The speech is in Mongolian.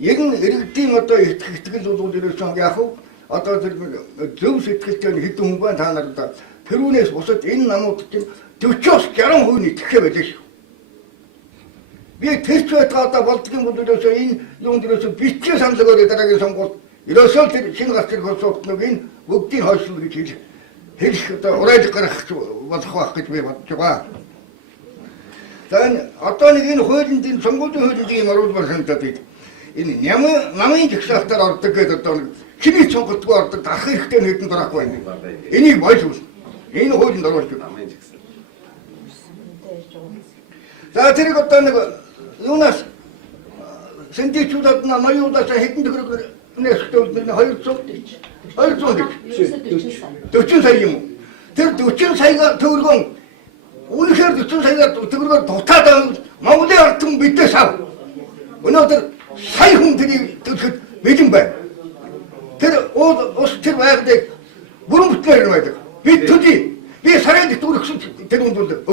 яг нь иргэдийн одоо итгэл зүйлээс яг одоо зөв сэтгэлтэй хэдэн хүн байна та нар одоо тэрүүнээс бусад энэ намууд чинь 40-60% итгэхэ байлаа шүү. Би тэрч байтгаа одоо болдгийн бүлээс энэ юм дээрээс бичээ санал өгөөд дараагийн сонгуульд ерөөсөө тэр шинэ гарч ирэх болсоо энэ бүгдийн хойшлол гэж хэлэх одоо урайлж гарах болох байх гэж би бодож байгаа. За энэ одоо нэг энэ хуулийн энэ сонгуулийн хуулийн юм оруулмаар санагдаад байна. Энэ намын жагсаалтаар ордог гэдэг одоо чиний сонгогдгүй ордог дарах хэрэгтэй нэгэн дарахгүй байна. Энийг болж үз. Энэ хуулинд оруулж намын жагсаалт. За тэрийг одоо нэг юунаас сэндэчүүдад ноёудаас хэдэн төгрөг нэсгтүүлдэг 240 сая юм уу? Тэр 40 сая төгрөгөөр үнэхээр 40 сая төгрөгөөр дутаад Монголын ард түмэн бидээс ав. Өнөөдөр сая хүн тэрийг төлөхөд бэлэн байна. Тэр ус байгаад бүрэн бүтээр байдаг. Бид төдий. Би сарын төгрөгсөн тэр хүнд